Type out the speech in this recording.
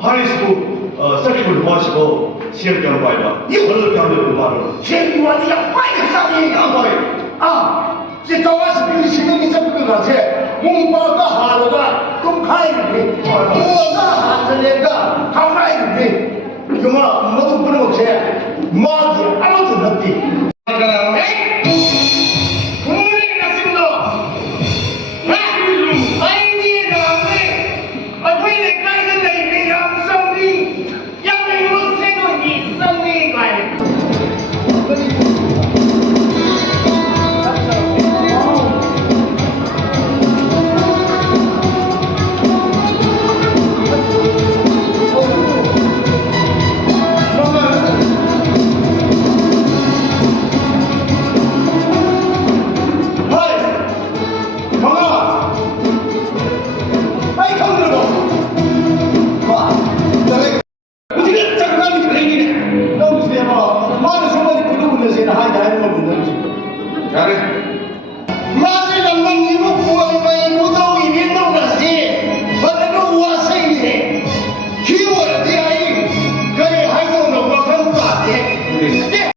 하리스도 서킷을 마시고 시험 경과이다. 이거를 경력을 말을. 제비와니가 빨리 싸니 양반이. 아, 제 저와서 그 신경이 잡을 것 같아. 몸바가 하루가 좀 가야겠네. 뭐가 하늘에가 가까이겠네. 영아 모두 부러워지. 마지 아무도 없디. 잘해.